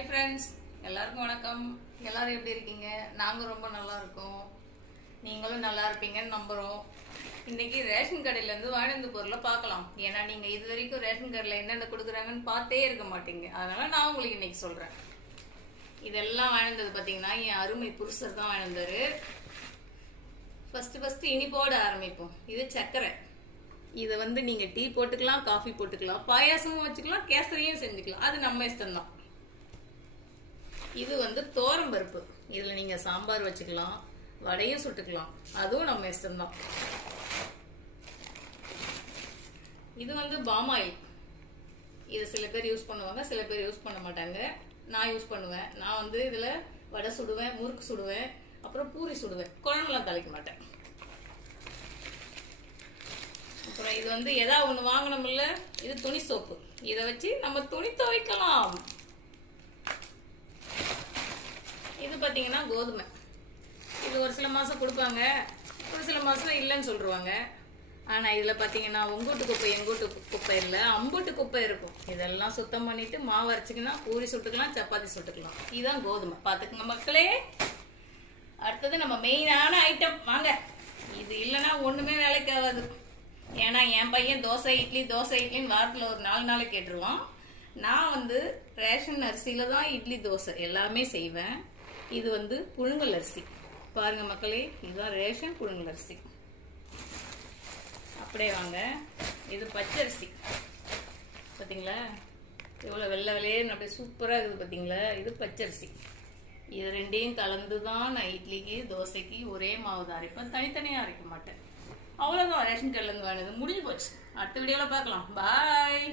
Hi friends, எல்லாருக்கும் வணக்கம். எல்லாரும் எப்படி இருக்கீங்க? நாங்கள் ரொம்ப நல்லா இருக்கோம். நீங்களும் நல்லா இருப்பீங்கன்னு நம்புகிறோம். இன்னைக்கு ரேஷன் கடையிலேருந்து வாழ்ந்த பொருளை பார்க்கலாம். ஏன்னா நீங்கள் இது வரைக்கும் ரேஷன் கடையில் என்னென்ன கொடுக்குறாங்கன்னு பார்த்தே இருக்க மாட்டீங்க. அதனால் நான் உங்களுக்கு இன்னைக்கு சொல்கிறேன். இதெல்லாம் வாழ்ந்தது பார்த்தீங்கன்னா என் அருமை புருஷர் தான் வாழ்ந்தாரு. ஃபஸ்ட்டு இனிப்போட ஆரம்பிப்போம். இது சர்க்கரை. இதை நீங்கள் டீ போட்டுக்கலாம், காஃபி போட்டுக்கலாம், பாயாசமும் வச்சுக்கலாம், கேசரியும் செஞ்சுக்கலாம். அது நம்ம இஷ்டம்தான். இது தோரம் பருப்பு. இதில் நீங்கள் சாம்பார் வச்சுக்கலாம், வடையும் சுட்டுக்கலாம். அதுவும் நம்ம இஷ்டம்தான். இது பாமாயில். இது சில பேர் யூஸ் பண்ணுவாங்க, சில பேர் யூஸ் பண்ண மாட்டாங்க. நான் யூஸ் பண்ணுவேன். நான் இதில் வடை சுடுவேன், முறுக்கு சுடுவேன், அப்புறம் பூரி சுடுவேன். குழம்புலாம் தலைக்க மாட்டேன். அப்புறம் இது ஏதாவது ஒன்று வாங்கணும்ல, இது துணி சோப்பு. இதை வச்சு நம்ம துணி துவைக்கலாம். இது பார்த்தீங்கன்னா கோதுமை. இது ஒரு சில மாதம் கொடுப்பாங்க, ஒரு சில மாதம் இல்லைன்னு சொல்லிடுவாங்க. ஆனால் இதில் பார்த்தீங்கன்னா உங்கூட்டு குப்பை எங்கூட்டு குப்பை இல்லை, அம்பூட்டு குப்பை இருக்கும். இதெல்லாம் சுத்தம் பண்ணிட்டு மாவு அரைச்சிங்கன்னா பூரி சுட்டுக்கலாம், சப்பாத்தி சுட்டுக்கலாம். இதுதான் கோதுமை. பார்த்துக்குங்க மக்களே. அடுத்தது நம்ம மெயினான ஐட்டம் வாங்க. இது இல்லைன்னா ஒன்றுமே வேலைக்கு ஆகாது. ஏன்னா என் பையன் தோசை இட்லின்னு வாரத்தில் ஒரு 4 நாளைக்கு கேட்டுருவான். நான் ரேஷன் அரிசியில் தான் இட்லி தோசை எல்லாமே செய்வேன். இது புழுங்கல் அரிசி. பாருங்க மக்களே, இதுதான் ரேஷன் புழுங்கல் அரிசி. அப்படியே வாங்க. இது பச்சரிசி. பார்த்தீங்களா எவ்வளோ வெள்ளை வெள்ளையன்னு அப்படியே சூப்பராக இருக்குது. பார்த்தீங்களா, இது பச்சரிசி. இது ரெண்டையும் கலந்து தான் நான் இட்லிக்கு தோசைக்கு ஒரே மாவு தான் அரைப்பேன், தனித்தனியாக அரைக்க மாட்டேன். அவ்வளோதான். ரேஷன் கடையிலேருந்து வாங்கினது முடிஞ்சு போச்சு. அடுத்த வீடியோவில் பார்க்கலாம். பாய்.